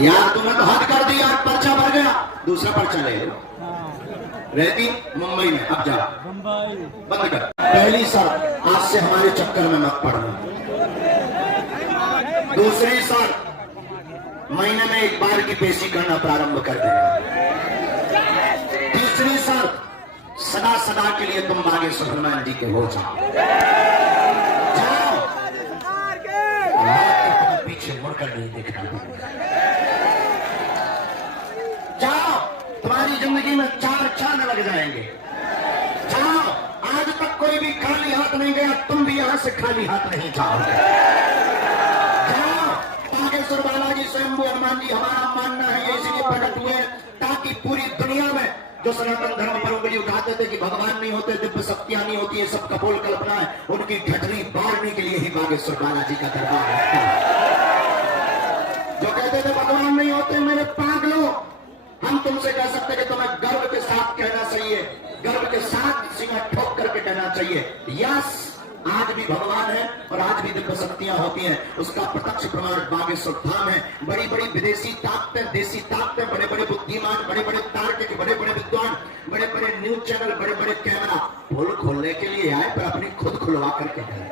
यार तुमने तो हद कर दी, यार पर्चा भर गया, दूसरा पर्चा ले लो। रहती मुंबई में, अब जाओ बंद कर। पहली शर्त, आज से हमारे चक्कर में मत पड़ना। दूसरी शर्त, महीने में एक बार की पेशी करना प्रारंभ कर देना। तीसरी शर्त, सदा सदा के लिए तुम बागेश्वर हनुमान जी के हो जाओ। पीछे मुड़कर नहीं देखना। जाओ, तुम्हारी जिंदगी में 4 चांद लग जाएंगे। जाओ, आज तक कोई भी खाली हाथ नहीं गया, तुम भी यहां से खाली हाथ नहीं जाओगे। जाओ, बागेश्वर बालाजी स्वयंभू हनुमान जी हमारा मानना है ये इसलिए प्रकट हुए ताकि पूरी दुनिया में जो सनातन धर्म पर उंगली उठाते थे कि भगवान नहीं होते, दिव्य शक्तियां नहीं होती, ये सब कपोल कल्पना है, उनकी ठठरी बांटने के लिए ही बागेश्वर बालाजी का दरबार है। जो कहते थे भगवान नहीं होते, मेरे पागलों, हम तुमसे कह सकते कि तुम्हें गर्व के साथ कहना चाहिए, गर्व के साथ किसी में ठोक करके कहना चाहिए, यस, आज भी भगवान है और आज भी दिव्य शक्तियां होती हैं। उसका प्रत्यक्ष प्रमाण बागेश्वर धाम है। बड़ी बड़ी विदेशी ताकतें, देसी ताकतें, बड़े बड़े बुद्धिमान, बड़े बड़े तार्किक, बड़े बड़े विद्वान, बड़े बड़े न्यूज चैनल, बड़े बड़े कैमरा पोल खोलने के लिए आए, पर अपनी खुद खुलवा करके गए।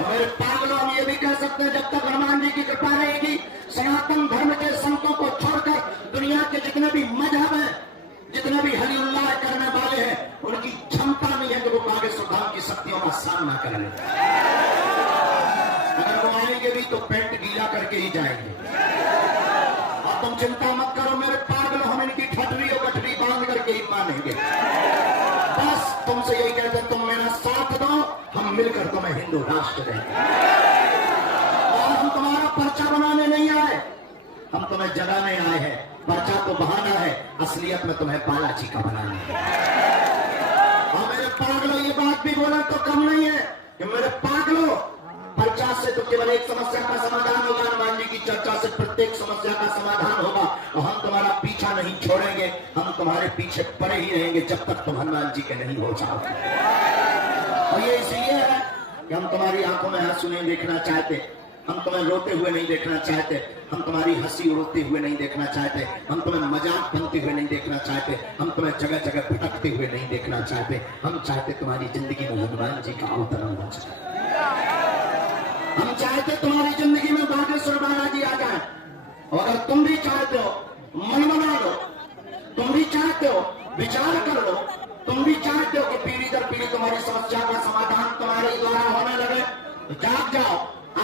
मेरे पागलों, हम ये भी कह सकते हैं जब तक हनुमान जी की कृपा रहेगी, सनातन धर्म के संतों को छोड़कर दुनिया के जितने भी मजहब हैं, जितने भी हरि उल्लाह करने वाले हैं, उनकी क्षमता नहीं है कि वो बागेश्वर धाम की शक्तियों का सामना कर ले। अगर वो आएंगे भी तो पेंट गीला करके ही जाएंगे। और तुम चिंता मत करो मेरे पागलों, हम इनकी ठठरी और गठरी बांध करके ही मानेंगे। बस तुमसे यही कहते हैं, तुम मेरा साथ दो, हम मिलकर तुम्हें हिंदू राष्ट्र देंगे। और हम तुम्हारा पर्चा बनाने नहीं आए, हम तुम्हें जगाने आए हैं। पर्चा तो बहाना है, असलियत में तुम्हें बालाजी का बनाना है। और मेरे पागलों, ये बात भी बोला तो कम नहीं है कि मेरे पागलों, पर्चा से तो केवल एक समस्या का समाधान होगा, हनुमान जी की चर्चा से प्रत्येक समस्या का समाधान होगा। और हम तुम्हारा पीछा नहीं छोड़ेंगे, हम तुम्हारे पीछे पड़े ही रहेंगे जब तक तुम हनुमान जी के नहीं हो जाओगे। और ये इसलिए है कि हम तुम्हारी आंखों में आंसू नहीं देखना चाहते, हम तुम्हें रोते हुए नहीं देखना चाहते, हम तुम्हारी हंसी उड़ते हुए नहीं देखना चाहते, हम तुम्हें मजाक बनते हुए नहीं देखना चाहते, हम तुम्हें जगह जगह भटकते हुए नहीं देखना चाहते। हम चाहते तुम्हारी जिंदगी में हनुमान जी का अवतरण हो जाए। हम चाहते तुम्हारी जिंदगी में बागेश्वर बालाजी आ जाए। और अगर तुम भी चाहते हो, मन बना लो, तुम भी चाहते हो, विचार कर लो, तुम भी चाहते हो कि पीढ़ी दर पीढ़ी तुम्हारी समस्या का समाधान तुम्हारे द्वारा होने लगे, तो जाग जाओ,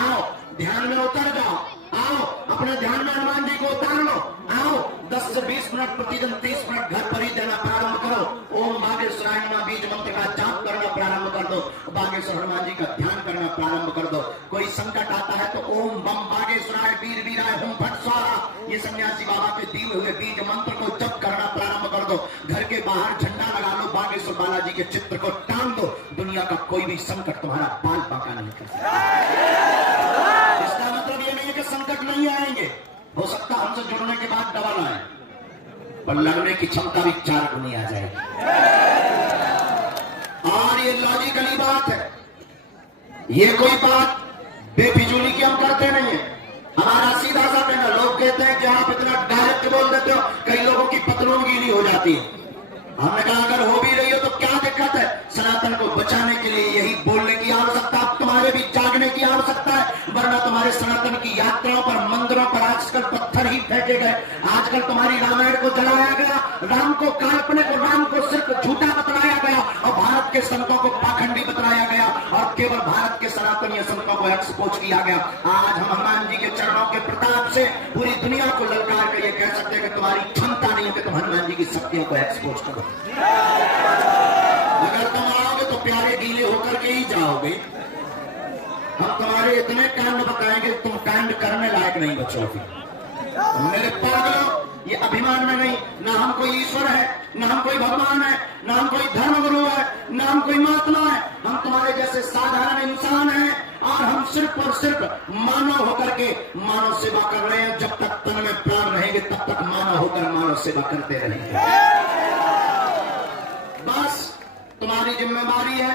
आओ, ध्यान में उतर जाओ, आओ, अपने ध्यान में हनुमान जी को उतार लो, आओ, 10 से 20 मिनट प्रतिदिन 30 मिनट घर पर ही देना प्रारंभ करो। ओम बागेश्वराय नमः बीज मंत्र का जाप करना प्रारंभ कर दो, बागेश्वर हनुमान जी का ध्यान करना प्रारंभ कर दो। कोई संकट आता है तो ओम बम बागेश्वराय वीर वीराय हुम फट स्वाहा, ये सन्यासी बाबा के दिए हुए बीज मंत्र को जप करना प्रारंभ कर दो। घर के बाहर झंडा लगा लो, बागेश्वर बालाजी के चित्र को टांग दो, दुनिया का कोई भी संकट तुम्हारा बाल बांका नहीं कर सकता। इसका मतलब ये नहीं है कि संकट नहीं आएंगे, हो सकता हमसे जुड़ने के बाद डबल आए, पर लड़ने की क्षमता भी 4 गुनी आ जाएगी। और ये लॉजिकली बात है, ये कोई बात बेफिजूली की हम करते नहीं है। हमारा सीधा सा कहना, लोग कहते हैं कि आप इतना डायरेक्ट बोल देते हो, कई लोगों की पतलून गीली हो जाती है। हमने कहा अगर हो भी रही हो तो क्या दिक्कत है, सनातन को बचाने के लिए यही बोलने की आवश्यकता, तुम्हारे भी जागने की आवश्यकता है। वरना तुम्हारे सनातन की यात्राओं पर, मंदिरों पर आजकल पत्थर ही फेंके गए। आजकल तुम्हारी रामायण को जलाया गया, राम को काल्पनिक और राम को सिर्फ झूठा बतलाया गया, और भारत के संतों को पाखंडी बतलाया गया, और केवल भारत के सनातनीय संतों को एक्सपोज किया गया। आज हम हनुमान जी के चरणों के प्रताप से पूरी दुनिया को ललकार कर ये कह सकते हैं कि तुम्हारी क्षमता नहीं है कि तुम हनुमान जी की शक्तियों को एक्सपोज करो। अगर तुम आओगे तो प्यारे गीले होकर के ही जाओगे। हम तुम्हारे इतने कांड बताएंगे, तुम कांड करने लायक नहीं बचोगे। मेरे पागलों, ये अभिमान में नहीं, ना हम कोई ईश्वर है, ना हम कोई भगवान है, ना हम कोई धर्मगुरु है, ना हम कोई महात्मा है। हम तुम्हारे जैसे साधारण इंसान हैं, और हम सिर्फ और सिर्फ मानव होकर के मानव सेवा कर रहे हैं। जब तक तन में प्राण रहेंगे तब तक मानव होकर मानव सेवा करते रहेंगे। बस तुम्हारी जिम्मेदारी है,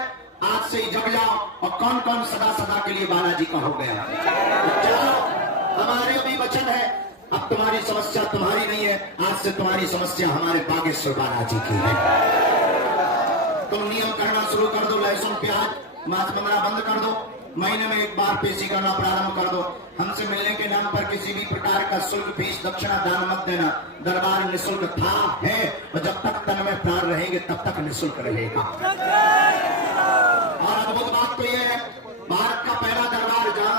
आज से ही जग जाओ। और कौन कौन सदा सदा के लिए बालाजी का हो गया, जाओ। हमारे भी वचन है तुम्हारी समस्या तुम्हारी नहीं है, आज से तुम्हारी समस्या हमारे बागेश्वर बालाजी की है। तुम नियम करना शुरू कर दो, लहसुन प्याज मांस मंगना बंद कर दो, महीने में एक बार पेशी करना प्रारंभ कर दो। हमसे मिलने के नाम पर किसी भी प्रकार का शुल्क, फीस, दक्षिणा, दान मत देना। दरबार निःशुल्क था, है, और जब तक तन में प्राण रहेंगे तब तक निःशुल्क रहेगा। और अद्भुत बात तो यह है, भारत का पहला दरबार जहाँ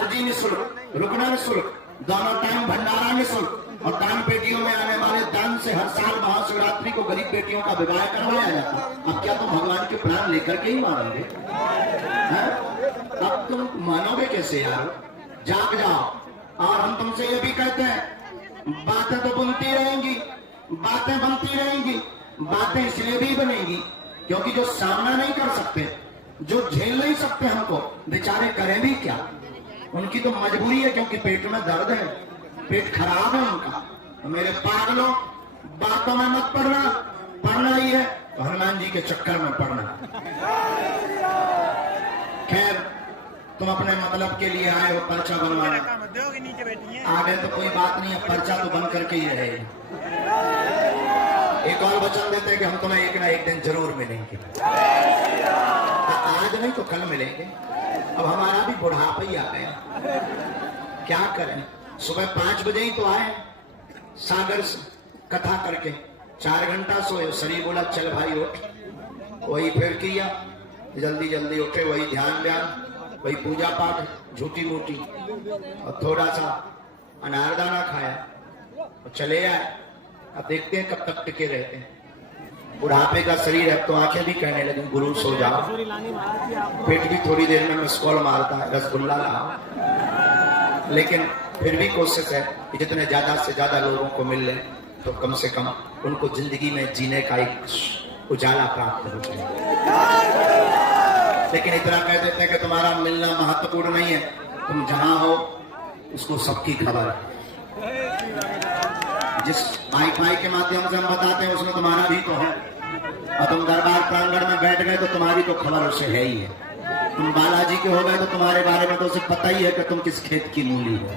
अर्जी निःशुल्क, रुकना निःशुल्क, दोनों टाइम भंडारा निःशुल्क, और दान पेटियों में आने वाले दान से हर साल महाशिवरात्रि को गरीब बेटियों का विवाह करवाया जाता। अब क्या तुम भगवान के प्राण लेकर के ही मानोगे? अब तुम मानोगे कैसे यार? जाग जाओ। और हम तुमसे ये भी कहते हैं, बातें तो बनती रहेंगी, बातें बनती रहेंगी। बातें इसलिए भी बनेंगी क्योंकि जो सामना नहीं कर सकते, जो झेल नहीं सकते हमको, बेचारे करें भी क्या? उनकी तो मजबूरी है, क्योंकि पेट में दर्द है, पेट खराब है उनका। तो मेरे पागलों, बातों में मत पड़ना, पढ़ना ही है तो हनुमान जी के चक्कर में पढ़ना। खैर, तुम अपने मतलब के लिए आए हो पर्चा बनवाना, आगे तो कोई बात नहीं है, पर्चा तो बन करके ही रहेगा। एक और वचन देते हैं कि हम तुम्हें एक ना एक दिन जरूर मिलेंगे, आज नहीं तो कल मिलेंगे। अब हमारा भी बुढ़ापा ही आ गया, क्या करें? सुबह 5 बजे ही तो आए सागर से कथा करके, 4 घंटा सोए, शरीर बोला चल भाई उठ, वही फिर किया, जल्दी जल्दी उठे, वही ध्यान व्यान, वही पूजा पाठ, झूठी मूठी, और थोड़ा सा अनारदाना खाया और चले आए। अब देखते हैं कब तक टिके रहते हैं। बुढ़ापे का शरीर है, तो आंखें भी कहने लगी गुरु सो जाओ, पेट भी थोड़ी देर में मिसकॉल मारता है, रसगुल्ला लाओ। लेकिन फिर भी कोशिश है कि जितने ज्यादा से ज्यादा लोगों को मिल ले तो कम से कम उनको जिंदगी में जीने का एक उजाला प्राप्त हो जाए। लेकिन इतना कह देते हैं कि तुम्हारा मिलना महत्वपूर्ण नहीं है, तुम जहां हो उसको सबकी खबर है। जिस वाईफाई के माध्यम से हम बताते हैं उसमें तुम्हारा भी तो है, और तुम दरबार प्रांगण में बैठ गए तो तुम्हारी तो खबर उसे है ही है। तुम बालाजी के हो गए तो तुम्हारे बारे में तो उसे पता ही है कि तुम किस खेत की मूली हो,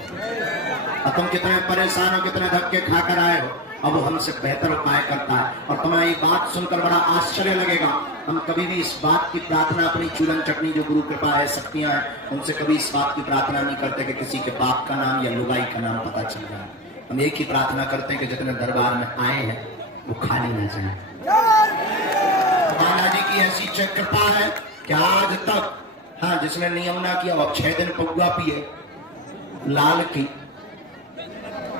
और तुम कितने परेशान हो, कितने धक्के खाकर आए हो, और वो हमसे बेहतर उपाय करता है। और तुम्हें ये बात सुनकर बड़ा आश्चर्य लगेगा, हम कभी भी इस बात की प्रार्थना, अपनी चूरन चटनी जो गुरु कृपा है, शक्तियां हैं, उनसे कभी इस बात की प्रार्थना नहीं करते कि किसी के बाप का नाम या लुगाई का नाम पता चल जाए। हम एक ही प्रार्थना करते हैं कि जितने दरबार में आए हैं वो खाली न जाए। बालाजी की ऐसी कृपा है कि आज तक, हाँ, जिसने नियम ना किया वो 6 दिन पौआ पिए लाल की,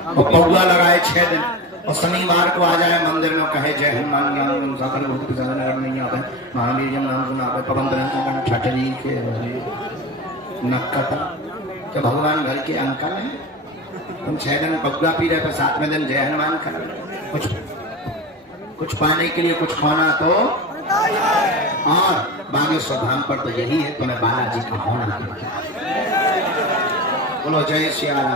और पौआ लगाए 6 दिन, और शनिवार को आ जाए मंदिर में, कहे जय हनुमान ज्ञान सकल भूत पिशाच नहीं आवे, महावीर जब नाम सुनावे, पवन छठरी के नक्कटा के भगवान घर के अंकल है। तुम 6 दिन पौआ पी रहे, 7वें दिन जय हनुमान कर, कुछ पाने के लिए कुछ खाना तो, और बागेश्वर धाम पर तो यही है, तुम्हें बालाजी का होना। बोलो जय श्री राम,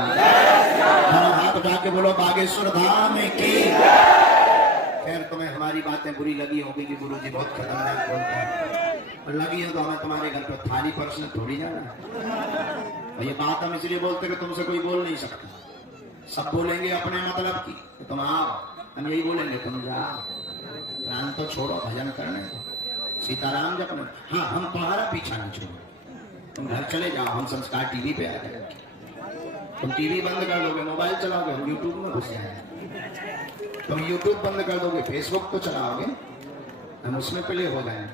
हाथ उठा के बोलो बागेश्वर धाम की। खैर, तुम्हें हमारी बातें बुरी लगी होगी कि गुरु जी बहुत खतरनाक बोलते हैं, और लगी है तो हमें तुम्हारे घर पर थाली परसने थोड़ी जाना। और ये बात हम इसलिए बोलते कि तुमसे कोई बोल नहीं सकता, सब बोलेंगे अपने मतलब की, तो तुम आओ, हम यही बोलेंगे तुम जाओ, प्राण तो छोड़ो, भजन करने दो, सीताराम जपने। हाँ, हम तुम्हारा पीछा नहीं छोड़ो, तुम घर चले जाओ, हम संस्कार टीवी पे आ जाएंगे। तुम टीवी बंद कर दोगे, मोबाइल चलाओगे, हम यूट्यूब में घुस जाएंगे। तुम यूट्यूब बंद कर दोगे, फेसबुक तो चलाओगे, हम उसमें प्ले हो जाएंगे।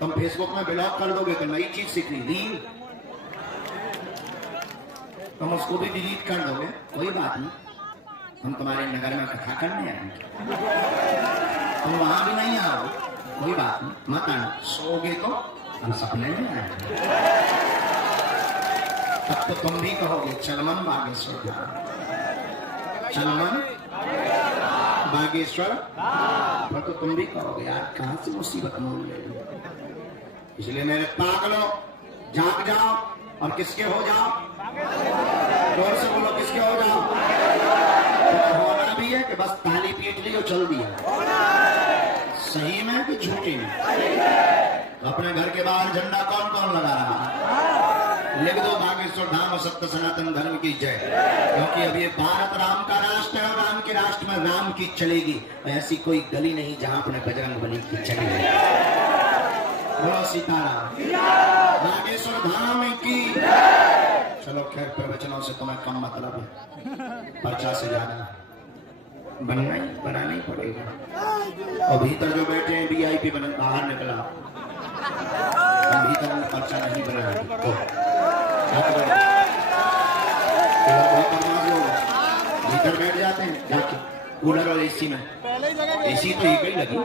तुम फेसबुक में ब्लॉग कर दोगे तो नई चीज सीख ली, तुम उसको भी डिलीट कर दोगे, कोई बात नहीं, हम तुम्हारे नगर में कथा करने आएंगे, तुम वहां भी नहीं आओ, कोई बात नहीं, मत आना, सोओगे तो हम सपने में आएंगे। तब तो तुम भी कहोगे चलमन बागेश्वर धाम, चलमन बागेश्वर, पर तो तुम भी कहोगे यार कहां से मुसीबत मोल ले। इसलिए मेरे पागलों, जाग जाओ और किसके हो जाओ, जोर से बोलो किसके हो जाओ। तो होना भी है कि बस ताली पीट ली और चल दिया, सही में कि झूठी में? अपने घर के बाहर झंडा कौन कौन लगा रहा है? लिख दो बागेश्वर धाम और सत्य सनातन धर्म की जय। क्योंकि अब ये भारत राम का राष्ट्र है और राम के राष्ट्र में राम की चलेगी। ऐसी कोई गली नहीं जहां अपने बजरंगबली की चलेगी। बोलो सीताराम। बागेश्वर धाम की। चलो खैर, प्रवचनों से तुम्हें कम मतलब है, पर्चा से ज्यादा बनाना ही पड़ेगा। और भीतर जो बैठे हैं VIP बने, बाहर निकला, भीतर में पर्चा नहीं बना तो भीतर बैठ जाते हैं जाके कूलर और AC में। AC तो एक ही लगी,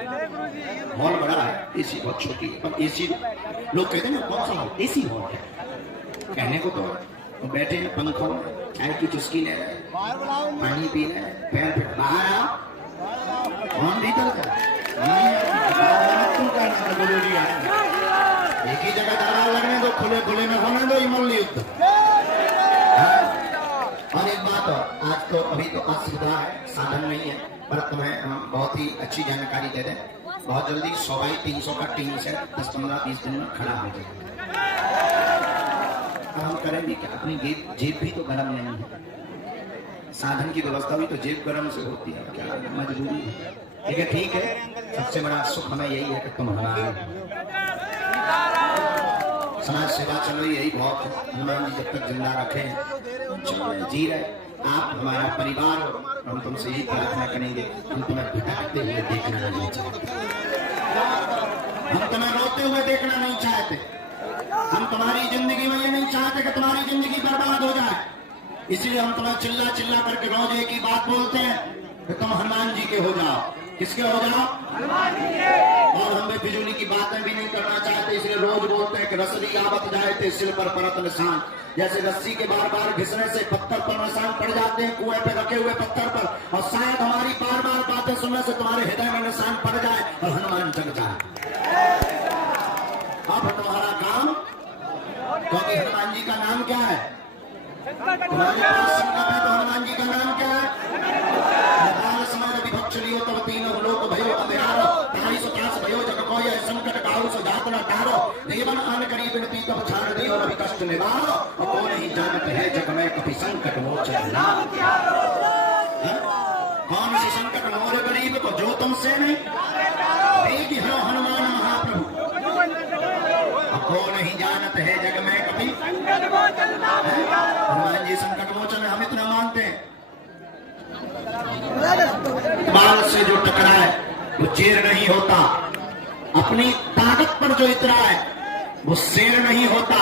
हॉल बड़ा है, AC बहुत छोटी है, पर AC लोग कहते हैं ना कौन सा हॉल, AC हॉल है कहने को। तो बैठे हैं पंखों में, चाय की चुस्की ले रहे, पानी पी रहे, पैर पे बाहर आओ, कौन भीतर का जरूरी है। एक ही जगह दारा लगने दो, खुले खुले में होने दो, इमल युद्ध। और एक बात और, आज तो अभी तो असुविधा है, साधन नहीं है, पर तुम्हें हम बहुत ही अच्छी जानकारी दे दें। बहुत जल्दी 100x300 का टीम से 10-15-20 दिन में खड़ा हो जाएगा। हम करेंगे क्या, अपनी जेब भी तो गर्म नहीं है, साधन की व्यवस्था भी तो जेब गर्म से होती है, क्या मजबूरी है। ठीक है, सबसे बड़ा सुख हमें यही है कि तुम हमारे समाज सेवा चलो, यही बहुत है। हनुमान जी जब तक जिंदा रखे जी रहे, आप हमारा परिवार हो, हम तुमसे यही प्रार्थना करेंगे, हम तुम्हें भटकते हुए देखना नहीं चाहते, हम तुम्हें रोते हुए देखना नहीं चाहते, हम तुम्हारी जिंदगी में ये नहीं चाहते कि तुम्हारी जिंदगी बर्बाद हो जाए। इसलिए हम तुम्हें चिल्ला चिल्ला करके रोज एक ही बात बोलते हैं कि तुम हनुमान जी के हो जाओ। किसके हो जाओ? हनुमान जी के। और हम बेफिजूली की बातें भी नहीं करना चाहते, इसलिए रोज बोलते हैं कि रसरी आवत जाए थे सिल पर परत निशान। जैसे रस्सी के बार बार घिसने से पत्थर पर निशान पड़ जाते हैं, कुएं पे रखे हुए पत्थर पर, और शायद हमारी बार बार बातें सुनने से तुम्हारे हृदय में निशान पड़ जाए और हनुमान जग जाए। अब तुम्हारा काम, क्योंकि हनुमान जी का नाम क्या है? तुम्हारे पास संकट है तो हनुमान जी का नाम क्या है? नेपाल समय विभक्ष लियो तब तीनों लोक भयो अध्यारो, ताई सुतास भयो जग कोय संकट काहू सो जात न तारो, देवन आन करी विनती तब छाड़ दियो रवि कष्ट निवारो, और को नहीं जानत है जग में कभी संकट मोचन नाम त्यारो। कौन सी संकट मोर गरीब को जो तुमसे नहीं, देगी हरो हनुमान महाप्रभु, को नहीं जानत है जग में कभी संकट मोचन। हनुमान जी संकट मोचन, हम इतना मानते हैं। बाल से जो टकराए वो चेर नहीं होता, अपनी ताकत पर जो इतरा है वो शेर नहीं होता।